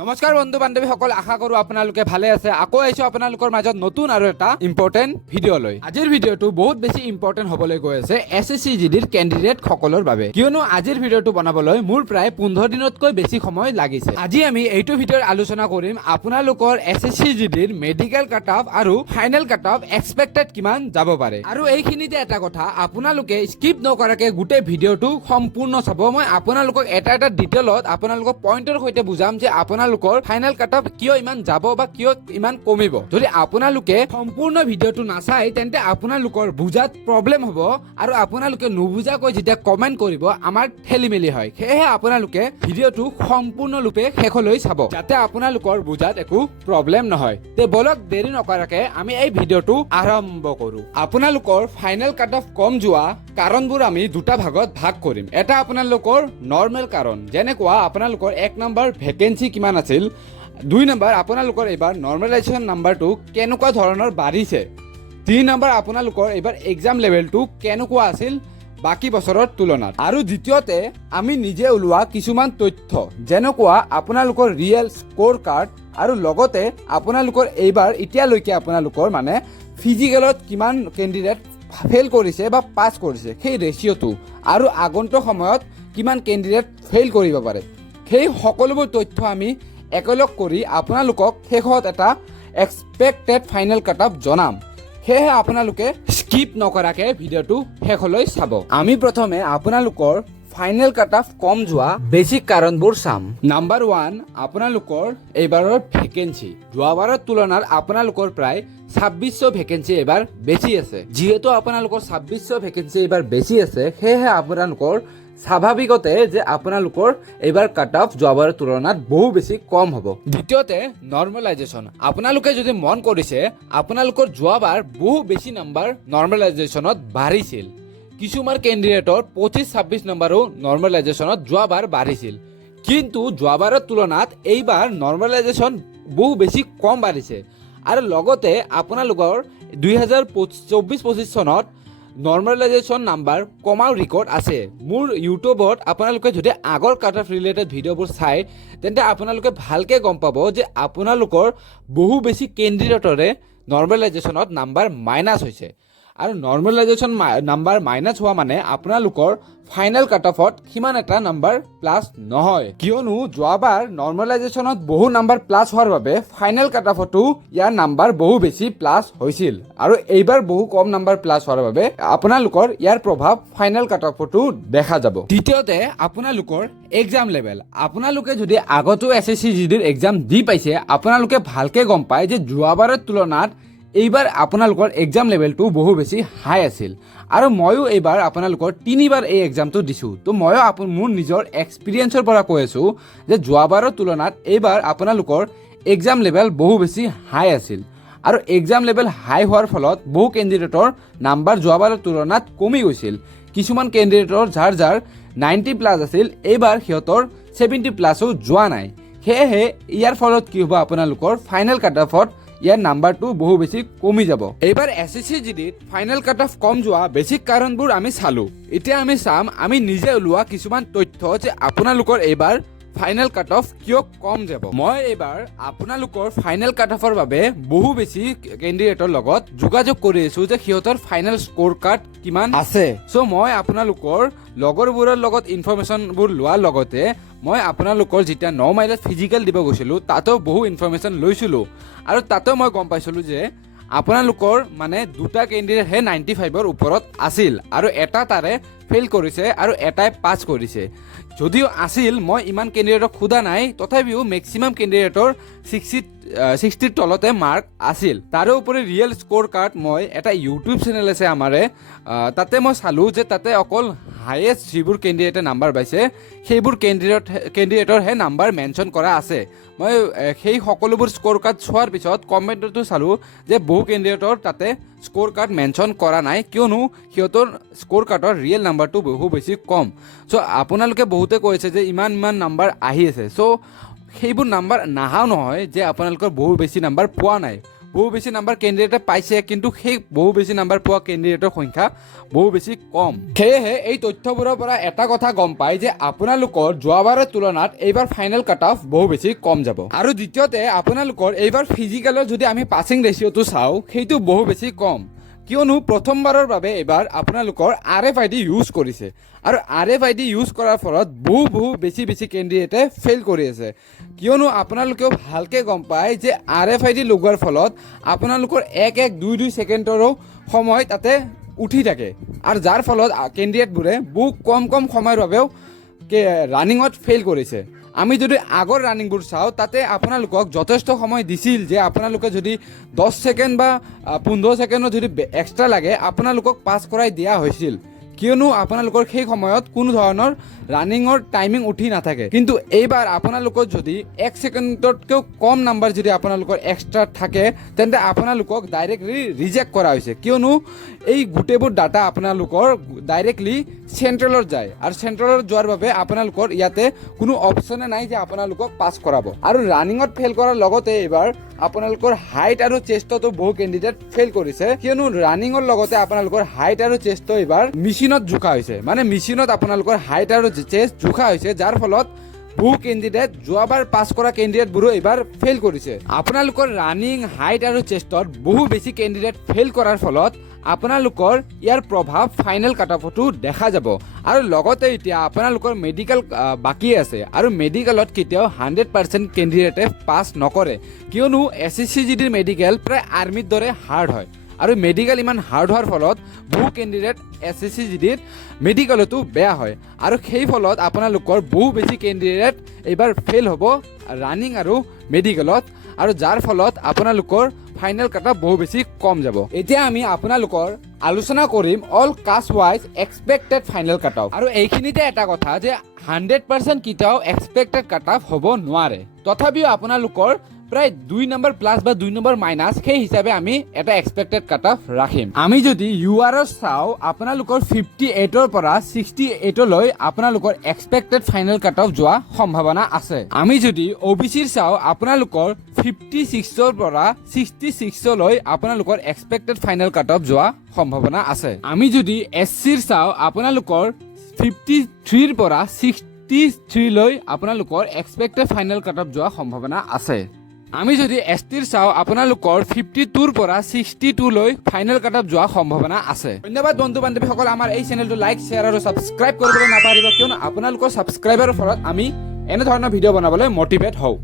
নমস্কাৰ বন্ধু বান্ধৱীসকল, আশা কৰো আপোনালোকে ভালে আছে। আকৌ আহিছো আপোনালোকৰ মাজত নতুন আৰু এটা ইম্পৰ্টেণ্ট ভিডিঅ' লৈ। আজিৰ ভিডিঅ'টো বহুত বেছি ইম্পৰ্টেণ্ট হ'বলৈ গৈ আছে SSC-GDৰ কেণ্ডিডেট সকলৰ বাবে, কিয়নো আজিৰ ভিডিঅ'টো বনাবলৈ মোৰ প্ৰায় 15 দিনতকৈ বেছি সময় লাগিছে। আজি আমি এইটো ভিডিঅ'ৰ আলোচনা কৰিম আপোনালোকৰ SSC-GDৰ মেডিকেল কাট অফ আৰু ফাইনেল কাট অফ এক্সপেক্টেড কিমান যাব পাৰে। আৰু এইখিনিতে এটা কথা, আপোনালোকে স্কিপ নকৰাকে গোটেই ভিডিঅ'টো সম্পূৰ্ণ চাব। মই আপোনালোকক এটা ডিটেইলত আপোনালোকক পইণ্টৰ সৈতে বুজাম যে আপোনালোকৰ ফাইনেল কাট অফ কিয় ইমান যাব বা কিয় ইমান কমিব। যদি আপোনালোকে সম্পূৰ্ণ ভিডিঅ'টো নাচাই তেন্তে আপোনালোকৰ বুজাত প্ৰব্লেম হ'ব আৰু আপোনালোকে নুবুজাকৈ যেতিয়া কমেন্ট কৰিব আমাৰ খেলিমেলি হয়। সেয়েহে আপোনালোকে ভিডিঅ'টো সম্পূৰ্ণৰূপে শেষলৈ চাব যাতে আপোনালোকৰ বুজাত একো প্ৰব্লেম নহয়। তে বলক দেৰি নকৰাকে আমি এই ভিডিঅ'টো আৰম্ভ কৰো। আপোনালোকৰ ফাইনেল কাট অফ কম যোৱা কাৰণবোৰ আমি দুটা ভাগত ভাগ কৰিম। এটা আপোনালোকৰ নৰ্মেল কাৰণ, যেনেকুৱা আপোনালোকৰ 1 নম্বৰ ভেকেন্সি কিমান আছিল, 2 নম্বৰ আপোনালোকৰ এইবাৰ নৰ্মেলাইজেশ্যন নাম্বাৰটো কেনেকুৱা ধৰণৰ বাঢ়িছে, 3 নম্বৰ আপোনালোকৰ এইবাৰ এক্সাম লেভেলটো কেনেকুৱা আছিল বাকী বছৰৰ তুলনাত, আৰু দ্বিতীয়তে আমি নিজে ওলোৱা কিছুমান তথ্য যেনেকুৱা আপোনালোকৰ ৰিয়েল স্ক'ৰ কাৰ্ড আৰু লগতে আপোনালোকৰ এইবাৰ এতিয়ালৈকে আপোনালোকৰ মানে ফিজিকেলত কিমান কেণ্ডিডেট ফেইল কৰিছে বা পাছ কৰিছে সেই ৰেচিঅ'টো, আৰু আগন্তুক সময়ত কিমান কেণ্ডিডেট ফেইল কৰিব পাৰে, সেই সকলোবোৰ তথ্য আমি একেলগ কৰি আপোনালোকক শেষত এটা এক্সপেক্টেড ফাইনেল কাট অফ জনাম। সেয়েহে আপোনালোকে স্কিপ নকৰাকে ভিডিঅ'টো শেষলৈ চাব। আমি প্ৰথমে আপোনালোকৰ ফাইনেল কাট অফ কম যোৱা বেছিক কাৰণবোৰ চাম। নাম্বাৰ 1, আপোনালোকৰ এইবাৰৰ ভেকেন্সি যোৱাবাৰৰ তুলনাত আপোনালোকৰ প্ৰায় 2600 ভেকেন্সি এইবাৰ বেছি আছে। যিহেতু আপোনালোকৰ 2600 ভেকেন্সি এইবাৰ বেছি আছে, সেয়েহে আপোনালোকৰ স্বাভাৱিকতে যে আপোনালোকৰ এইবাৰ কাট অফ যোৱাবাৰৰ তুলনাত বহু বেছি কম হ'ব। দ্বিতীয়তে নৰ্মেলাইজেশ্যন, আপোনালোকে যদি মন কৰিছে আপোনালোকৰ যোৱাবাৰ বহু বেছি নম্বৰ নৰ্মেলাইজেশ্যনত বাঢ়িছিল। কিছুমান কেণ্ডিডেটৰ 25-26 নম্বৰো নৰ্মেলাইজেশ্যনত যোৱাবাৰ বাঢ়িছিল, কিন্তু যোৱাবাৰৰ তুলনাত এইবাৰ নৰ্মেলাইজেশ্যন বহু বেছি কম বাঢ়িছে। আৰু লগতে আপোনালোকৰ 2024-25 চনত নৰ্মেলাইজেশ্যন নাম্বাৰ কমাও ৰেকৰ্ড আছে। মোৰ ইউটিউবত আপোনালোকে যদি আগৰ কাট অফ ৰিলেটেড ভিডিঅ'বোৰ চাই তেন্তে আপোনালোকে ভালকৈ গম পাব যে আপোনালোকৰ বহু বেছি কেণ্ডিডেটৰে নৰ্মেলাইজেশ্যনত নাম্বাৰ মাইনাছ হৈছে। আৰু নৰ্মেলাইজেশ্যন নাম্বাৰ মাইনাছ হোৱা মানে আপোনালোকৰ ফাইনেল কাট অফত সিমান এটা নাম্বাৰ প্লাছ নহয়, কিয়নো যোৱাবাৰ নৰ্মেলাইজেশ্যনত বহু নাম্বাৰ প্লাছ হোৱাৰ বাবে ফাইনেল কাট অফতো ইয়াৰ নাম্বাৰ বহু বেছি প্লাছ হৈছিল, আৰু এইবাৰ বহু কম নাম্বাৰ প্লাছ হোৱাৰ বাবে আপোনালোকৰ ইয়াৰ প্ৰভাৱ ফাইনেল কাট অফতো দেখা যাব। তৃতীয়তে আপোনালোকৰ এক্সাম লেভেল, আপোনালোকে যদি আগতো SSC-GDৰ এক্সাম দি পাইছে আপোনালোকে ভালকৈ গম পায় যে যোৱাবাৰৰ তুলনাত এইবাৰ আপোনালোকৰ এক্সাম লেভেলটো বহু বেছি হাই আছিল। আৰু ময়ো এইবাৰ আপোনালোকৰ 3বাৰ এই এক্সামটো দিছোঁ, তো ময়ো মোৰ নিজৰ এক্সপিৰিয়েঞ্চৰ পৰা কৈ আছোঁ যে যোৱাবাৰৰ তুলনাত এইবাৰ আপোনালোকৰ এক্সাম লেভেল বহু বেছি হাই আছিল। আৰু এক্সাম লেভেল হাই হোৱাৰ ফলত বহু কেণ্ডিডেটৰ নাম্বাৰ যোৱাবাৰৰ তুলনাত কমি গৈছিল। কিছুমান কেণ্ডিডেটৰ যাৰ 90+ আছিল এইবাৰ সিহঁতৰ 70+ যোৱা নাই। সেয়েহে ইয়াৰ ফলত কি হ'ব, আপোনালোকৰ ফাইনেল কাট অফত ইয়াৰ নাম্বাৰটো বহু বেছি কমি যাব। এইবাৰ SSC-GDত ফাইনেল কাট অফ কম যোৱা বেছিক কাৰণবোৰ আমি চালোঁ। এতিয়া আমি চাম আমি নিজে ওলোৱা কিছুমান তথ্য যে আপোনালোকৰ এইবাৰ ফাইনেল কাট অফ কিয় কম যাব। মই এইবাৰ আপোনালোকৰ ফাইনেল কাট অফৰ বাবে বহু বেছি কেণ্ডিডেটৰ লগত যোগাযোগ কৰি আছোঁ যে সিহঁতৰ ফাইনেল স্ক'ৰ কাৰ্ড কিমান আছে। চ' মই আপোনালোকৰ লগৰবোৰৰ লগত ইনফৰমেশ্যনবোৰ লোৱাৰ লগতে মই আপোনালোকৰ যেতিয়া 9 মাইলত ফিজিকেল দিব গৈছিলোঁ তাতেও বহু ইনফৰমেশ্যন লৈছিলোঁ, আৰু তাতেও মই গম পাইছিলোঁ যে আপোনালোকৰ মানে 2টা কেণ্ডিডেটহে 95ৰ ওপৰত আছিল, আৰু এটা তাৰে ফেইল কৰিছে আৰু এটাই পাছ কৰিছে। যদিও আছিল, মই ইমান কেণ্ডিডেটক সোধা নাই, তথাপিও মেক্সিমাম কেণ্ডিডেটৰ 60ৰ তলতে মাৰ্ক আছিল। তাৰোপৰি ৰিয়েল স্ক'ৰ কাৰ্ড মই এটা ইউটিউব চেনেল আছে আমাৰে, তাতে মই চালোঁ যে তাতে অকল হায়েষ্ট যিবোৰ কেণ্ডিডেটে নাম্বাৰ পাইছে সেইবোৰ কেণ্ডিডেটৰহে নাম্বাৰ মেনশ্যন কৰা আছে। মই সেই সকলোবোৰ স্ক'ৰ কাৰ্ড চোৱাৰ পিছত কমেণ্টতো চালোঁ যে বহু কেণ্ডিডেটৰ তাতে স্ক'ৰ কাৰ্ড মেনশ্যন কৰা নাই, কিয়নো সিহঁতৰ স্ক'ৰ কাৰ্ডৰ ৰিয়েল নাম্বাৰটো বহু বেছি কম। চ' আপোনালোকে বহুতে কৈছে যে ইমান নাম্বাৰ আহি আছে, চ' সেইবোৰ নাম্বাৰ নাহাও নহয় যে আপোনালোকৰ বহু বেছি নাম্বাৰ পোৱা নাই। বহু বেছি নাম্বাৰ কেণ্ডিডেটে পাইছে, কিন্তু সেই বহু বেছি নাম্বাৰ পোৱা কেণ্ডিডেটৰ সংখ্যা বহু বেছি কম। সেয়েহে এই তথ্যবোৰৰ পৰা এটা কথা গম পায় যে আপোনালোকৰ যোৱাবাৰৰ তুলনাত এইবাৰ ফাইনেল কাট অফ বহু বেছি কম যাব। আৰু দ্বিতীয়তে আপোনালোকৰ এইবাৰ ফিজিকেলৰ যদি আমি পাছিং ৰেচিঅ'টো চাওঁ সেইটো বহু বেছি কম, কিয়নো প্ৰথমবাৰৰ বাবে এইবাৰ আপোনালোকৰ RFID ইউজ কৰিছে আৰু RFID ইউজ কৰাৰ ফলত বহু বেছি কেণ্ডিডেটে ফেইল কৰি আছে, কিয়নো আপোনালোকেও ভালকৈ গম পায় যে RFID লগোৱাৰ ফলত আপোনালোকৰ 1-2 ছেকেণ্ডৰো সময় তাতে উঠি থাকে আৰু যাৰ ফলত কেণ্ডিডেটবোৰে বহু কম সময়ৰ বাবেও ৰানিঙত ফেইল কৰিছে। আমি যদি আগৰ ৰানিংবোৰ চাওঁ তাতে আপোনালোকক যথেষ্ট সময় দিছিল যে আপোনালোকে যদি 10 ছেকেণ্ড বা 15 ছেকেণ্ডৰ যদি এক্সট্ৰা লাগে আপোনালোকক পাছ কৰাই দিয়া হৈছিল, কিয়নো আপোনালোকৰ সেই সময়ত কোনো ধৰণৰ ৰানিঙৰ টাইমিং উঠি নাথাকে। কিন্তু এইবাৰ আপোনালোকৰ যদি 1 ছেকেণ্ডতকৈও কম নাম্বাৰ যদি আপোনালোকৰ এক্সট্ৰা থাকে তেন্তে আপোনালোকক ডাইৰেক্টলি ৰিজেক্ট কৰা হৈছে, কিয়নো এই গোটেইবোৰ ডাটা আপোনালোকৰ ডাইৰেক্টলি চেণ্ট্ৰেলত যায় আৰু চেণ্ট্ৰেলত যোৱাৰ বাবে আপোনালোকৰ ইয়াতে কোনো অপশ্যনে নাই যে আপোনালোকক পাছ কৰাব। আৰু ৰানিঙত ফেইল কৰাৰ লগতে এইবাৰ আপোনালোকৰ হাইট আৰু চেষ্টতো বহু কেণ্ডিডেট ফেইল কৰিছে, কিয়নো ৰানিঙৰ লগতে আপোনালোকৰ হাইট আৰু চেষ্টটো এইবাৰ মেচিনত জোখা হৈছে, মানে মেচিনত আপোনালোকৰ হাইট আৰু চেষ্ট জোখা হৈছে, যাৰ ফলত বহু কেণ্ডিডেট যোৱাবাৰ পাছ কৰা কেণ্ডিডেটবোৰো এইবাৰ ফেইল কৰিছে। আপোনালোকৰ ৰানিং হাইট আৰু চেষ্টত বহু বেছি কেণ্ডিডেট ফেইল কৰাৰ ফলত আপোনালোকৰ ইয়াৰ প্ৰভাৱ ফাইনেল কাট অফতো দেখা যাব। আৰু লগতে এতিয়া আপোনালোকৰ মেডিকেল বাকী আছে আৰু মেডিকেলত কেতিয়াও 100% কেণ্ডিডেটে পাছ নকৰে, কিয়নো SSC-GD মেডিকেল প্ৰায় আৰ্মিৰ দৰে হাৰ্ড হয় আৰু মেডিকেল ইমান হাৰ্ড হোৱাৰ ফলত বহু কেণ্ডিডেট SSC-GD মেডিকেলতো বেয়া হয় আৰু সেই ফলত আপোনালোকৰ বহু বেছি কেণ্ডিডেট এইবাৰ ফেইল হ'ব ৰানিং আৰু মেডিকেলত, আৰু যাৰ ফলত আপোনালোকৰ ফাইনেল কাট অফ বহু বেছি কম যাব। এতিয়া আমি আপোনালোকৰ আলোচনা কৰিম all caste wise expected final cut off. আৰু এইখিনিতে এটা কথা যে 100% কেতিয়াও এক্সপেক্টেড কাট অফ হ'ব নোৱাৰে, তথাপিও আপোনালোকৰ প্ৰায় 2 নম্বৰ প্লাছ বা 2 নম্বৰ মাইনাছ সেই হিচাপে আমি এটা এক্সপেক্টেড কাট অফ ৰাখিম। আমি যদি UR চাওঁ আপোনালোকৰ 58ৰ পৰা 68লৈ আপোনালোকৰ এক্সপেক্টেড ফাইনেল কাট অফ যোৱা সম্ভাৱনা আছে। আমি যদি OBCৰ চাওঁ আপোনালোকৰ 56ৰ পৰা 66লৈ আপোনালোকৰ এক্সপেক্টেড ফাইনেল কাট অফ যোৱা সম্ভাৱনা আছে। আমি যদি SCৰ চাওঁ আপোনালোকৰ 53ৰ পৰা 63লৈ আপোনালোকৰ এক্সপেক্টেড ফাইনেল কাট অফ যোৱা সম্ভাৱনা আছে। আমি যদি STৰ চাওঁ আপোনালোকৰ 52ৰ পৰা 62লৈ ফাইনেল কাট অফ যোৱা সম্ভাৱনা আছে। ধন্যবাদ বন্ধু বান্ধৱীসকল, আমাৰ এই চেনেলটো লাইক শ্বেয়াৰ আৰু ছাবস্ক্ৰাইব কৰিবলৈ নাপাহৰিব, কিয়নো আপোনালোকৰ ছাবস্ক্ৰাইবাৰৰ ফলত আমি এনেধৰণৰ ভিডিঅ' বনাবলৈ মটিভেট হওঁ।